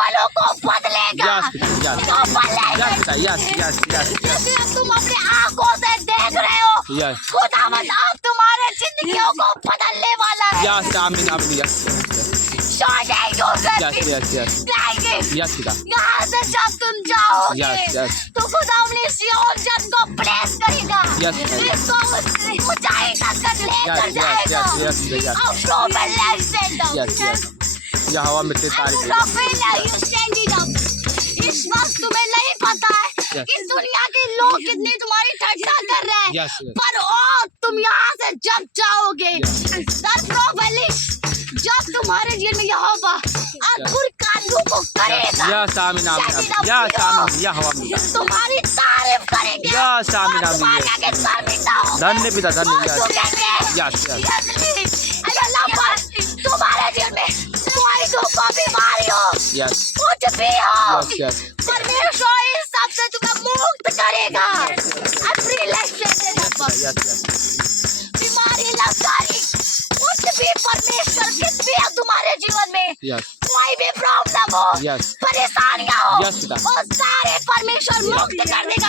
वालों को बदलेगा। यस तुम अपने आंखों से देख रहे हो, खुदावंद अब तुम्हारे जिंदगियों को बदलने वाला है। यहाँ से जब तुम जाओगे तो खुदावंद सिय्योन जन को ब्लेस करेगा, इसको ऊंचाई तक लेकर जाएगा। यहोवा मिट्टी इस वक्त तुम्हें नहीं पता है कि दुनिया के लोग कितनी तुम्हारी ठट्ठा कर रहे हैं, पर तुम यहाँ से जब जाओगे जब तुम्हारे जीवन में यहोवा अद्भुत कामों को करेगा, तुम्हारी तारीफ करेंगे, धन्य पिता तुम्हारे जीवन में कोई दुख बीमारी हो, कुछ भी हो, परमेश्वर इस सबसे तुम्हें मुक्त करेगा। बीमारी लगी, कुछ भी परमेश्वर किस भी है तुम्हारे जीवन में, कोई भी प्रॉब्लम हो, परेशानियां हो, वो सारे परमेश्वर मुक्त कर देगा।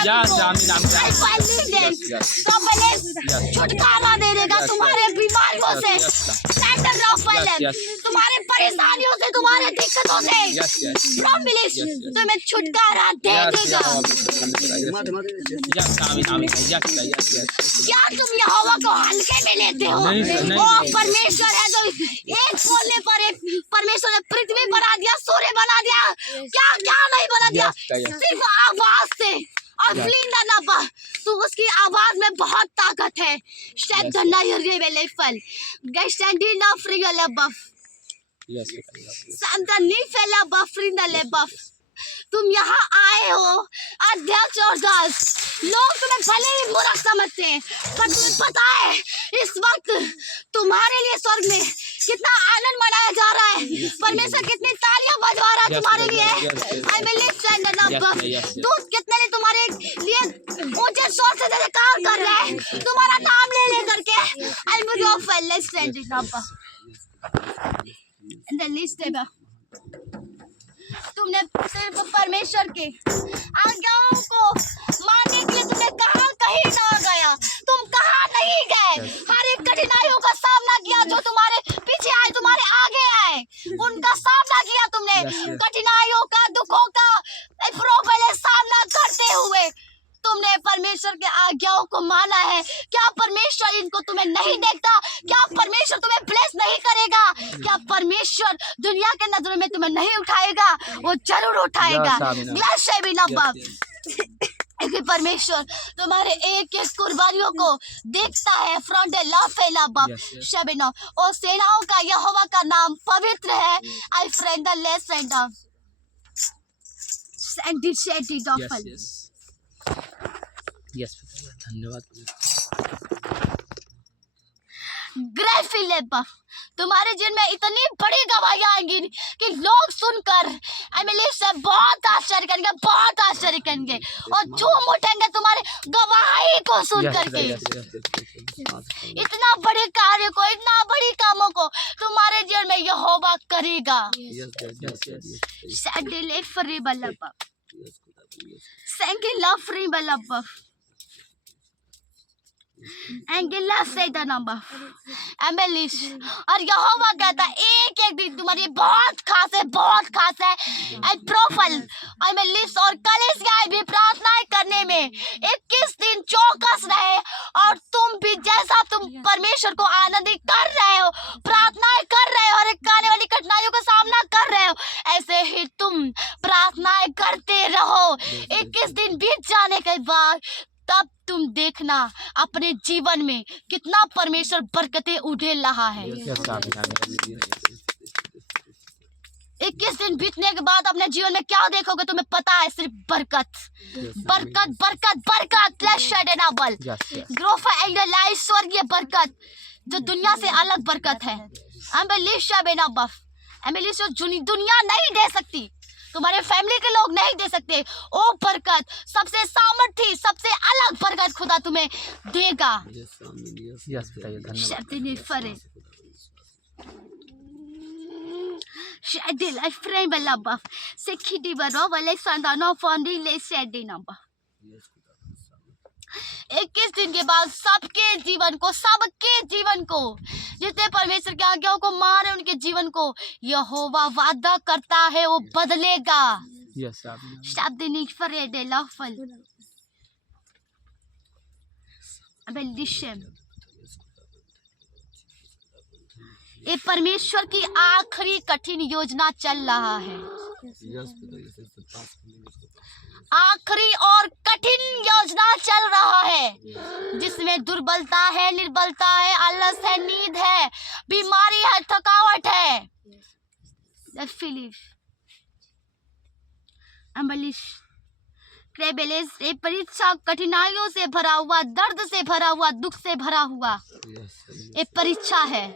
छुटकारा दे देगा तुम्हारे बीमारियों से, तुम्हारे परेशानियों से, तुम्हारे दिक्कतों से, तुम्हें छुटकारा दे देगा। क्या तुम यहोवा को हल्के में लेते हो? वो परमेश्वर है जो एक बोलने पर परमेश्वर ने पृथ्वी बना दिया, सूर्य बना दिया, क्या क्या नहीं बना दिया, सिर्फ आवाज से। और तो उसकी आवाज में बहुत ताकत है। तुम यहाँ आए हो अध्यक्ष और दास, लोग तुम्हें भले ही मूर्ख समझते हैं, पर तुम्हें पता है इस वक्त तुम्हारे लिए स्वर्ग में कितना आनंद मनाया जा रहा है, परमेश्वर कितनी तालियां बजवा रहा है तुम्हारे लिए। दूत कितने ने तुम्हारे लिए ऊंचे शोर से जयकार कर रहे हैं, तुम्हारा नाम ले ले करके। तुमने सिर्फ परमेश्वर के आज्ञाओं को मानने के लिए तुमने कहाँ कहीं ना गया, तुम कहाँ नहीं गए, हर एक कठिनाइयों का सामना किया, जो तुम्हारे पीछे आए, तुम्हारे आगे आए, उनका सामना किया तुमने, कठिनाइयों का, दुखों का सामना करते हुए तुमने परमेश्वर के आज्ञाओं को माना है। क्या परमेश्वर इनको तुम्हें नहीं देखता? क्या परमेश्वर तुम्हें ब्लेस नहीं करेगा? क्या परमेश्वर दुनिया के नजरों में तुम्हें नहीं उठाएगा? वो जरूर उठाएगा। परमेश्वर तुम्हारे एक एक कुर्बानियों को देखता है। और सेनाओं का यहोवा का नाम पवित्र है। आई फ्रेंड धन्यवाद। तुम्हारे जीवन में इतनी बड़ी गवाहियां आएंगी कि लोग सुनकर बहुत आश्चर्य करेंगे, बहुत आश्चर्य करेंगे और झूम उठेंगे तुम्हारे गवाही को सुन करके। इतना बड़े कार्य को, इतना बड़ी कामों को तुम्हारे जीवन में यहोवा करेगा। और यहोवा कहता है एक एक दिन तुम्हारी बहुत खास है, बहुत खास है। और कलीसिया भी प्रार्थनाएं करने में 21 दिन चौकस रहे, और तुम भी जैसा तुम परमेश्वर को आनंदित कर रहे हो, प्रार्थनाएं कर रहे हो और आने वाली कठिनाइयों का सामना कर रहे हो, ऐसे ही तुम प्रार्थनाएं करते रहो। 21 दिन बीत जाने के बाद तब तुम देखना अपने जीवन में कितना परमेश्वर बरकतें उड़ेल रहा है। 21 दिन बीतने के बाद अपने जीवन में क्या देखोगे तुम्हें पता है? सिर्फ बरकत, बरकत, बरकत, बरकत। स्वर्गीय बरकत जो दुनिया से अलग बरकत है। दुनिया नहीं दे सकती, तुम्हारे फैमिली के लोग नहीं दे सकते। ओ बरकत, सबसे सामर्थी, सबसे अलग बरकत खुदा तुम्हें देगा। Shadi life frame belaba. Sekidi baro Alexander no fondi le shadi number. 21 दिन के बाद सबके जीवन को जितने परमेश्वर की आज्ञाओं को माने उनके जीवन को यहोवा वादा करता है वो बदलेगा। Yes, आमीन। शब्द नहीं फरेडे लफल अबे लिशम ये परमेश्वर की आखिरी कठिन योजना चल रहा है। आखिरी और कठिन योजना चल रहा है जिसमें दुर्बलता है, निर्बलता है, आलस है, नींद है, बीमारी है, थकावट है। ये परीक्षा कठिनाइयों से भरा हुआ, दर्द से भरा हुआ, दुख से भरा हुआ ये परीक्षा है,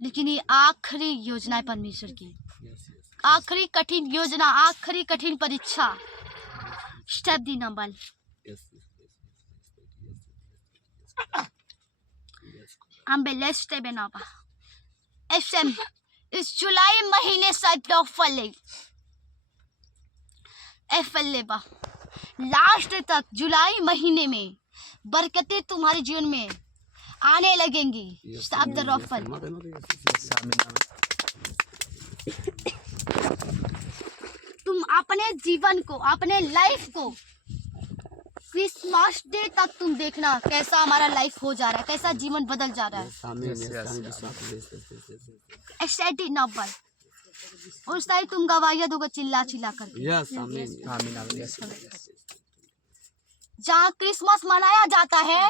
लेकिन ये आखिरी योजना है परमेश्वर की। आखिरी कठिन योजना, आखिरी कठिन परीक्षा। स्टेप दी नंबर इस जुलाई महीने लास्ट तक जुलाई महीने में बरकतें तुम्हारे जीवन में आने लगेंगी। Stop the ruffle. तुम अपने जीवन को, अपने लाइफ को क्रिसमस डे तक तुम देखना कैसा हमारा लाइफ हो जा रहा है, कैसा जीवन बदल जा रहा है। एक्साइटेड नंबर उस टाइम तुम गवाहियां दोगे चिल्ला चिल्ला कर। जहाँ क्रिसमस मनाया जाता है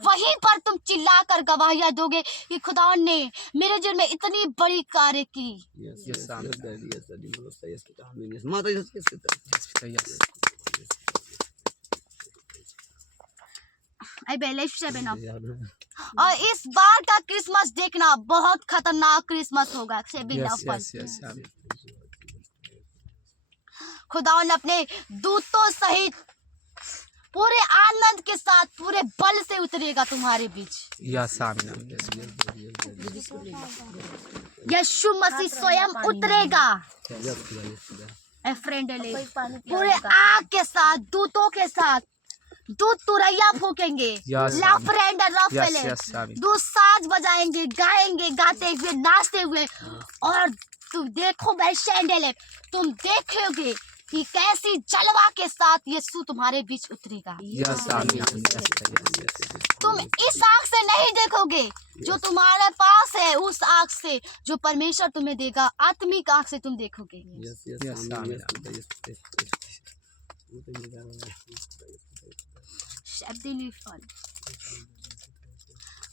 वहीं पर तुम चिल्ला कर गवाहियां दोगे कि खुदा ने मेरे जीवन में इतनी बड़ी कार्य की। और इस बार का क्रिसमस देखना बहुत खतरनाक क्रिसमस होगा। खुदा ने अपने दूतों सहित पूरे आनंद के साथ पूरे बल से उतरेगा तुम्हारे बीच। यीशु मसीह स्वयं उतरेगा पूरे आग के साथ, दूतों के साथ। दूत तुरैया फूकेंगे, दूत साज बजाएंगे, गाएंगे, गाते हुए, नाचते हुए। और तुम देखो तुम देखोगे कि कैसी जलवा के साथ यीशु तुम्हारे बीच उतरेगा। तुम इस आँख से नहीं देखोगे जो तुम्हारे पास है, उस आँख से जो परमेश्वर तुम्हें देगा, आत्मिक आँख से तुम देखोगे।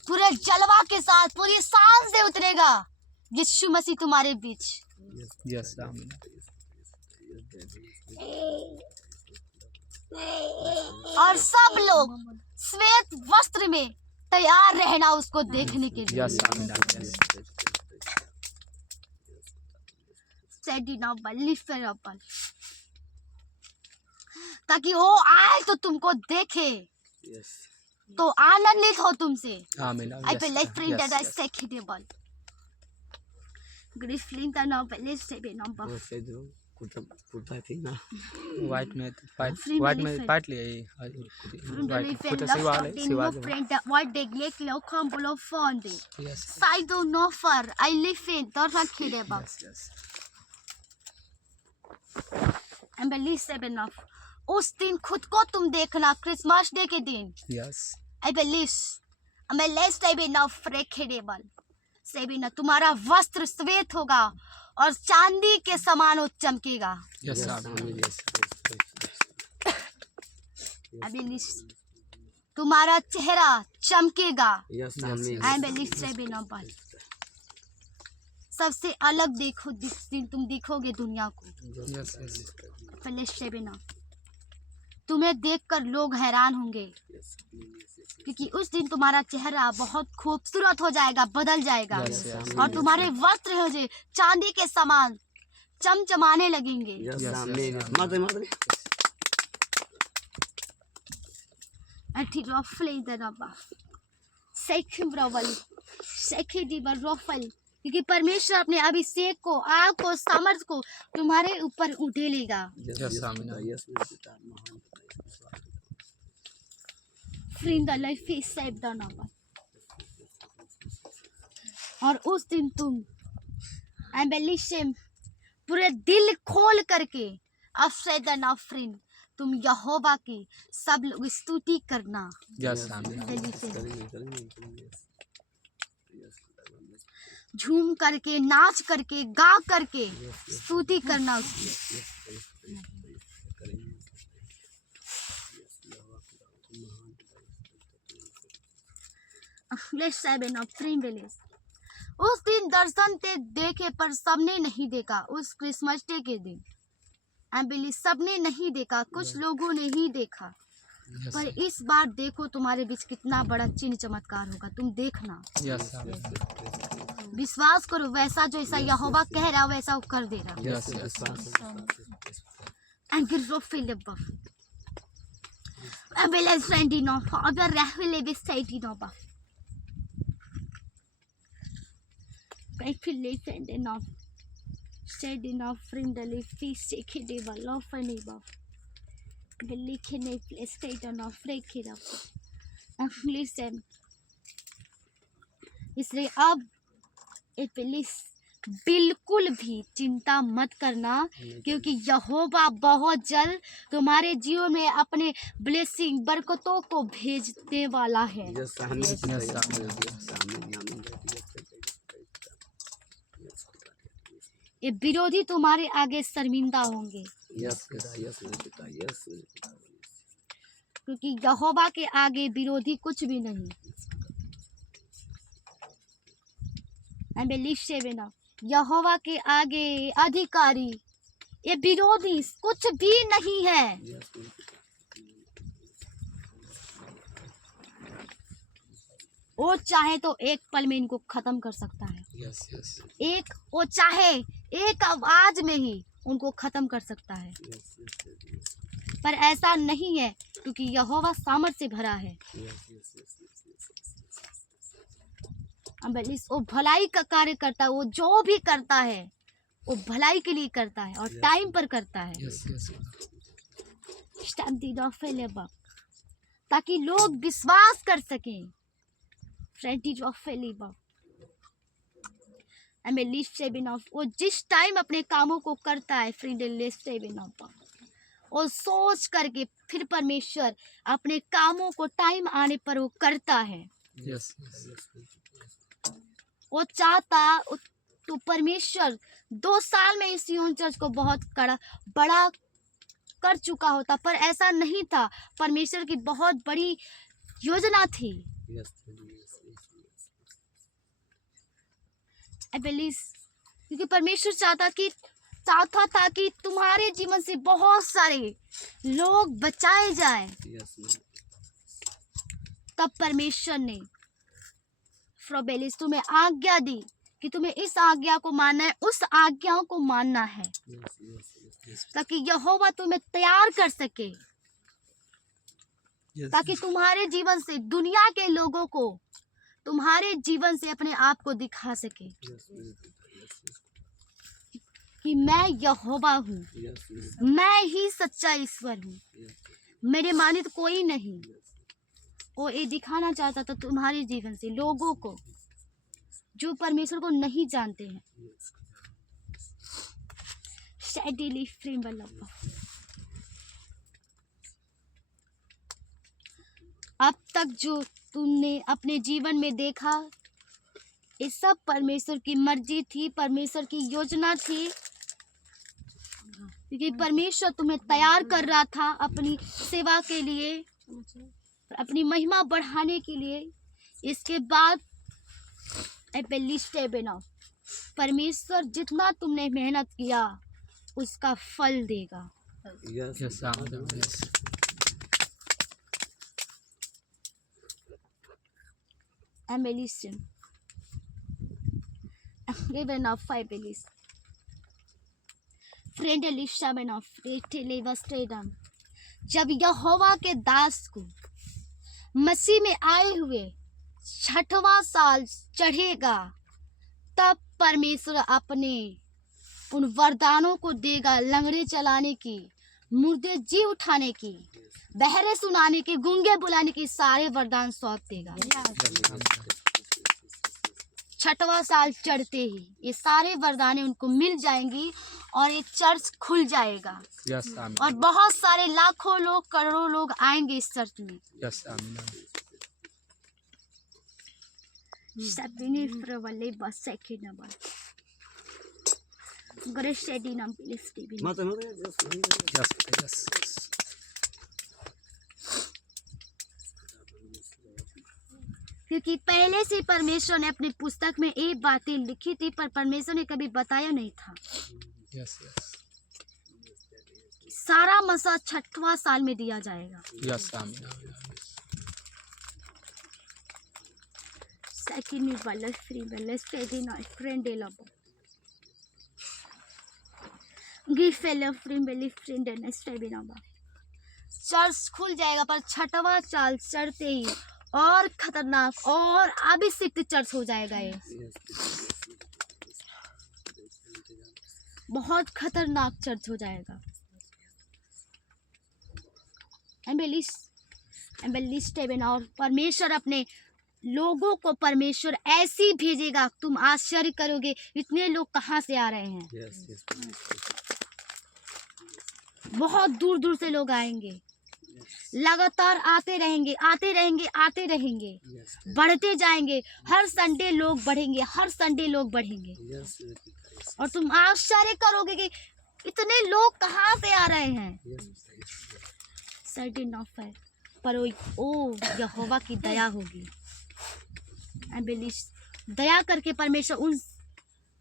पूरे जलवा के साथ, पूरी सांस से उतरेगा यीशु मसीह तुम्हारे बीच। और सब लोग श्वेत वस्त्र में तैयार रहना उसको देखने के लिए। ताकि वो आए तो तुमको देखे, तो आनंदित हो तुमसे। व्हाइट में पार्ट लिए व्हाइट डेगले क्लो खम्बुलो फोंडे साइडो नोफर आई लिव इन दरफा खिडेबा एम्बेली सेवन ऑफ। उस दिन खुद को तुम देखना, क्रिसमस डे के दिन। तुम्हारा वस्त्र श्वेत होगा और चांदी के समान वो चमकेगा। तुम्हारा चेहरा चमकेगा। सबसे अलग देखो जिस दिन तुम दिखोगे दुनिया को। तुम्हें देखकर लोग हैरान होंगे क्योंकि उस दिन तुम्हारा चेहरा बहुत खूबसूरत हो जाएगा, बदल जाएगा। और तुम्हारे वस्त्र हो जाए चांदी के समान चमचमाने लगेंगे। क्योंकि परमेश्वर अपने अभिषेक को, आग को, सामर्थ को तुम्हारे ऊपर उठेलेगा। यस आमीन। Free in the life is saved the number. और उस दिन तुम एम्बेलिशम पूरे दिल खोल करके अफसैदन अफरीन तुम यहोवा की सब लोग स्तुति करना। यस आमीन। झूम करके, नाच करके, गा करके स्तुति करना उसकी। उस दिन दर्शन ते देखे पर सबने नहीं देखा। उस क्रिसमस डे के दिन सबने नहीं देखा, कुछ लोगों ने ही देखा। पर इस बार देखो तुम्हारे बीच कितना बड़ा चिन्ह चमत्कार होगा, तुम देखना। यस विश्वास करो, वैसा जैसा यहोवा कह रहा वैसा वो कर देगा। Yes yes And get off in the buff. I will send it off. Other Rahul will say it off. I feel late and enough. Said enough friend the fish shake it over love and above. The lick in a place state enough break it up. Listen. इसलिए अब एपिलिस बिल्कुल भी चिंता मत करना, क्योंकि यहोवा बहुत जल्द तुम्हारे जीवन में अपने ब्लेसिंग बरकतों को भेजने वाला है। ये विरोधी तुम्हारे आगे शर्मिंदा होंगे, क्योंकि यहोवा के आगे विरोधी कुछ भी नहीं। यहोवा के आगे अधिकारी, ये विरोधी कुछ भी नहीं है। वो चाहे तो एक पल में इनको खत्म कर सकता है। वो चाहे एक आवाज में ही उनको खत्म कर सकता है, पर ऐसा नहीं है, क्योंकि यहोवा सामर्थ से भरा है। वो भलाई का कार्य करता है, वो जो भी करता है वो भलाई के लिए करता है और टाइम पर करता है। ताकि लोग विश्वास कर सकें। वो जिस टाइम अपने कामों को करता है और सोच करके फिर परमेश्वर अपने कामों को टाइम आने पर वो करता है। वो चाहता तो परमेश्वर 2 साल में इस यून चर्च को बहुत बड़ा कर चुका होता, पर ऐसा नहीं था। परमेश्वर की बहुत बड़ी योजना थी। क्योंकि परमेश्वर चाहता था कि तुम्हारे जीवन से बहुत सारे लोग बचाए जाएं। तब परमेश्वर ने तुम्हें आज्ञा दी कि तुम्हें इस आज्ञा को मानना है, उस आज्ञाओं को मानना है, ताकि यहोवा तुम्हें तैयार कर सके, ताकि तुम्हारे जीवन से दुनिया के लोगों को तुम्हारे जीवन से अपने आप को दिखा सके कि मैं यहोवा हूँ, मैं ही सच्चा ईश्वर हूँ, मेरे मानित कोई नहीं। वो ये दिखाना चाहता था तुम्हारे जीवन से लोगों को जो परमेश्वर को नहीं जानते हैं। अब तक जो तुमने अपने जीवन में देखा, ये सब परमेश्वर की मर्जी थी, परमेश्वर की योजना थी, क्योंकि परमेश्वर तुम्हें तैयार कर रहा था अपनी सेवा के लिए, अपनी महिमा बढ़ाने के लिए। इसके बाद परमेश्वर जितना तुमने मेहनत किया उसका फल देगा। जब यहोवा के दास को मसीह में आए हुए 6वां साल चढ़ेगा, तब परमेश्वर अपने उन वरदानों को देगा, लंगड़े चलाने की, मुर्दे जी उठाने की, बहरे सुनाने की, गूंगे बुलाने की, सारे वरदान सौंप देगा। छठवां साल चढ़ते ही ये सारे वरदानें उनको मिल जाएंगी और ये चर्च खुल जाएगा। यस आमीन। और बहुत सारे लाखों लोग, करोड़ों लोग आएंगे इस चर्च में। यस आमीन। Sabini Fravale Basaki Naba. Greshedi Nam Listi. Yes yes. क्योंकि पहले से परमेश्वर ने अपनी पुस्तक में एक बातें लिखी थी, पर परमेश्वर ने कभी बताया नहीं था। Yes yes. सारा मसा छठवां साल में दिया जाएगा। यस आमीन। Sakini Bala Free Bala Steady Night Friend Elabo. Give fellow friend Belly Friend and Steady Naba. Church खुल जाएगा, पर छठवां साल चढ़ते ही और खतरनाक और अभिषिक्त चर्च हो जाएगा। ये बहुत खतरनाक चर्च हो जाएगा। और परमेश्वर अपने लोगों को परमेश्वर ऐसी भेजेगा, तुम आश्चर्य करोगे इतने लोग कहाँ से आ रहे हैं। बहुत दूर दूर से लोग आएंगे, लगातार आते रहेंगे, आते रहेंगे, आते रहेंगे, बढ़ते जाएंगे। हर संडे लोग बढ़ेंगे, हर संडे लोग बढ़ेंगे। और तुम आश्चर्य करोगे कि इतने लोग कहाँ से आ रहे हैं। सर्टेन ऑफ है, पर ओ यहोवा की दया होगी। दया करके परमेश्वर उन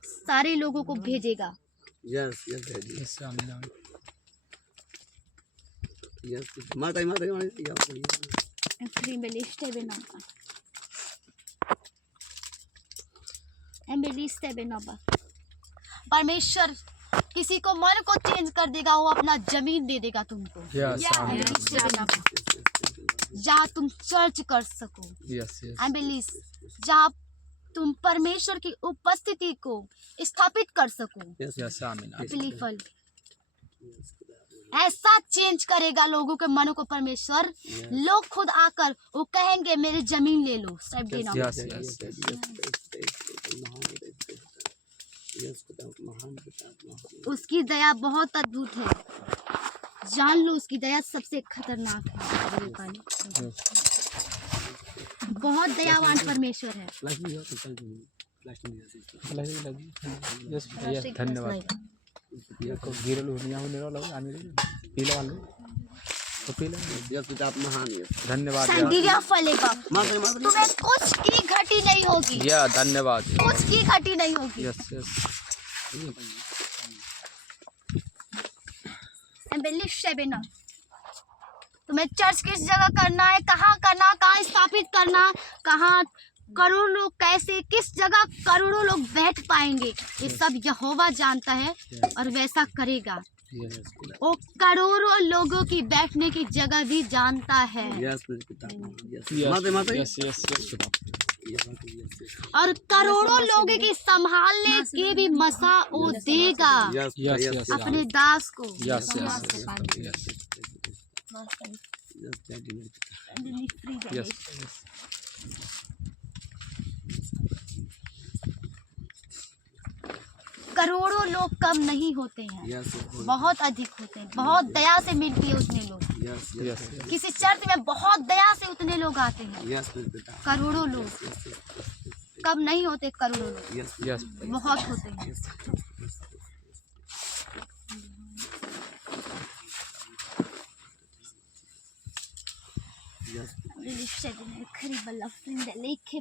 सारे लोगों को भेजेगा। यस यस आमीन। यस माता परमेश्वर किसी को मन को चेंज कर देगा, वो अपना जमीन दे देगा तुमको। जहाँ तुम चर्च कर सको। जहाँ तुम परमेश्वर की उपस्थिति को स्थापित कर सको। ऐसा चेंज करेगा लोगों के मनों को परमेश्वर। लोग खुद आकर वो कहेंगे मेरी जमीन ले लो। उसकी दया बहुत अद्भुत है, जान लो उसकी दया सबसे खतरनाक है। बहुत दयावान परमेश्वर है। धन्यवाद। धन्यवाद। तुम्हें कुछ की घटी नहीं होगी। धन्यवाद। कुछ की घटी नहीं होगी। Yes yes. तुम्हें चर्च किस जगह करना है, कहाँ करना, कहाँ स्थापित करना, कहाँ करोड़ों लोग कैसे किस जगह करोड़ों लोग बैठ पाएंगे, ये सब यहोवा जानता है और वैसा करेगा। वो करोड़ों लोगों की बैठने की जगह भी जानता है और करोड़ों लोगों की संभालने के भी मसा वो देगा अपने दास को। करोड़ों लोग कम नहीं होते हैं, बहुत अधिक होते हैं। बहुत दया से मिलती है उतने लोग। किसी चर्च में बहुत दया से उतने लोग आते हैं। करोड़ों लोग कम नहीं होते, करोड़ों लोग बहुत होते हैं।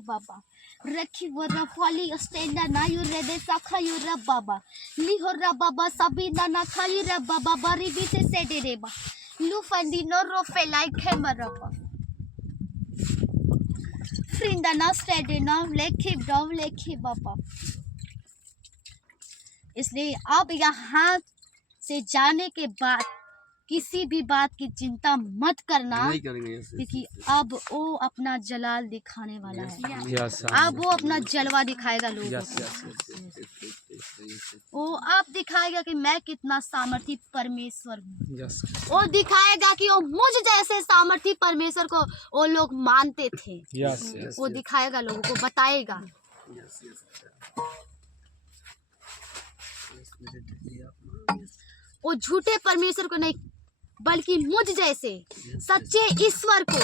बाबा रखी वो रफाली स्टैंडर ना यू रेदे साखा यू रब बाबा ली हो रब बाबा सभी ना खाली रब बाबा बारी भी से दे रे बा लू फंदी नो रो पे लाइक है मरबा फ्रिंदा ना स्टेडे ना लेखे बाबा। इसलिए अब यहाँ से जाने के बाद किसी भी बात की चिंता मत करना, नहीं करेंगे yes, क्योंकि अब वो अपना जलाल दिखाने वाला है। yes, अब वो अपना जलवा दिखाएगा लोगों yes, को। yes, वो अब दिखाएगा कि मैं कितना सामर्थी परमेश्वर हूँ। yes, वो दिखाएगा कि वो मुझ जैसे सामर्थी परमेश्वर को वो लोग मानते थे। yes, yes, वो दिखाएगा, लोगों को बताएगा। वो झूठे परमेश्वर को नहीं, बल्कि मुझ जैसे सच्चे ईश्वर को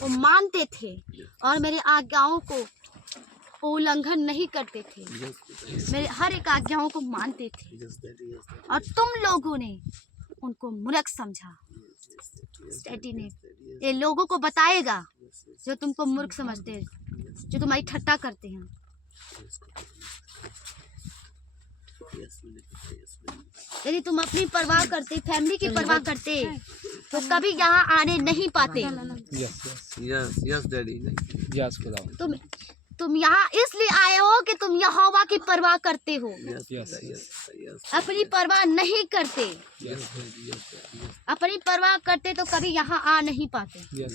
वो मानते थे और मेरे आज्ञाओं को उल्लंघन नहीं करते थे, मेरे हर एक आज्ञाओं को मानते थे। और तुम लोगों ने उनको मूर्ख समझा। स्टैटी ने ये लोगों को बताएगा जो तुमको मूर्ख समझते हैं, जो तुम्हारी ठट्टा करते हैं। यदि तुम अपनी परवाह करते, फैमिली की परवाह करते, तो कभी यहाँ आने नहीं पाते। yes, yes, daddy, yes, खुदा। तुम यहाँ इसलिए आए हो कि तुम यहोवा की परवाह करते हो। yes, yes, yes, yes, अपनी परवाह नहीं करते। yes, अपनी परवाह करते तो कभी यहाँ आ नहीं पाते। yes,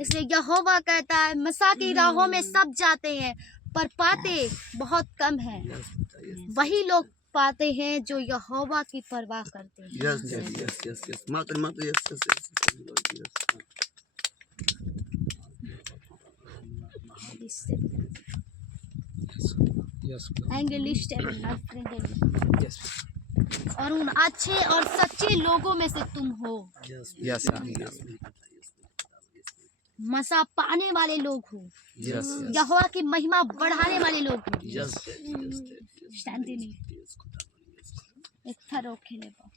इसलिए यहोवा कहता है, मसा की राहों में सब जाते हैं पर पाते बहुत कम हैं। वही लोग पाते हैं जो यहोवा की परवाह करते हैं। yes, daddy, yes, yes, yes, mata, yes, yes, yes, yes, और उन अच्छे और सच्चे लोगों में से तुम हो। yes, yes, मसा पाने वाले लोग हो, yes, यहोवा की महिमा बढ़ाने वाले लोग हो। yes, शांति नहीं, एक थरो खेले बा।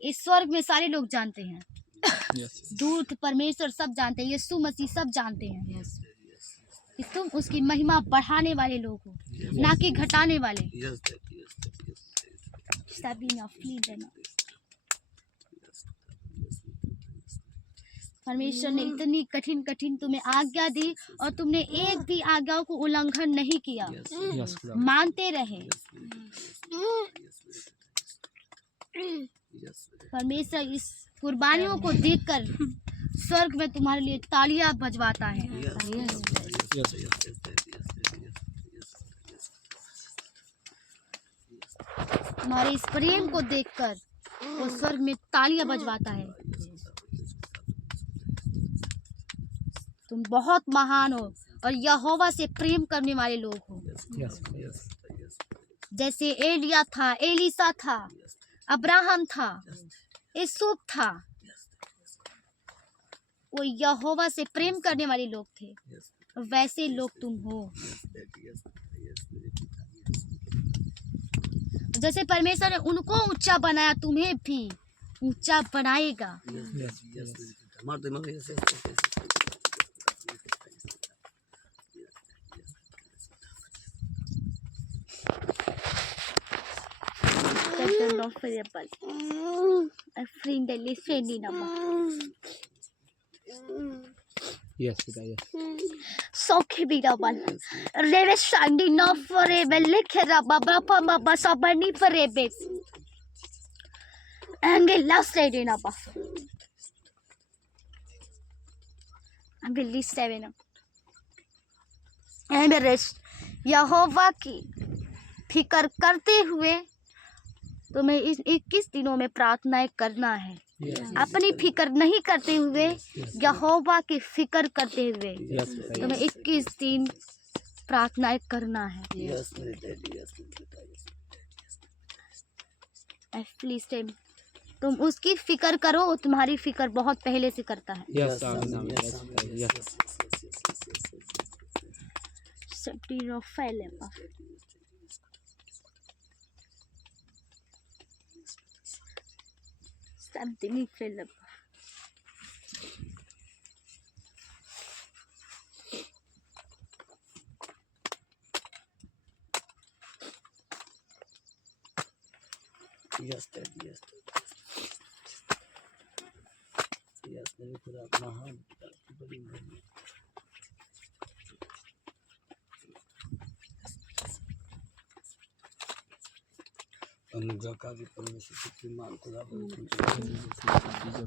इस स्वर्ग में सारे लोग जानते हैं, दूत परमेश्वर सब जानते हैं, यीशु मसीह सब जानते हैं कि तुम उसकी महिमा बढ़ाने वाले लोग हो, ना कि घटाने वाले। परमेश्वर ने इतनी कठिन कठिन तुम्हें आज्ञा दी और तुमने एक भी आज्ञाओं को उल्लंघन नहीं किया, मानते रहे। परमेश्वर इस कुर्बानियों को देखकर स्वर्ग में तुम्हारे लिए तालियां बजवाता है। तुम्हारे इस प्रेम को देखकर वो स्वर्ग में तालियां बजवाता है। तुम बहुत महान हो और यहोवा से प्रेम करने वाले लोग हो। जैसे एलिया था, एलीसा था, अब्राहम था, यूसुफ था, वो यहोवा से प्रेम करने वाले लोग थे। वैसे लोग तुम हो। जैसे परमेश्वर ने उनको ऊंचा बनाया, तुम्हें भी ऊंचा बनाएगा। Soke bidabal, reve shandi no forever, lekera baba baba sabani forever. Angel last day na ba. Angel list है ना। एमरेस्ट यहोवा की फिकर करते हुए तुम्हें इस 21 दिनों में प्रार्थनाएं करना है। अपनी फिकर नहीं करते हुए यहोवा की फिकर करते हुए तुम्हें 21 दिन प्रार्थनाएं करना है। प्लीज तुम उसकी फिकर करो, तुम्हारी फिकर बहुत पहले से करता है। Something Philip. Yes, Dad, yes, Dad. Yes, मैंने खुदा अपना हाथ बड़ी मेहरबानी। अनुग्रहकारी परमेश्वर की मान खुदा बड़ी तुमसे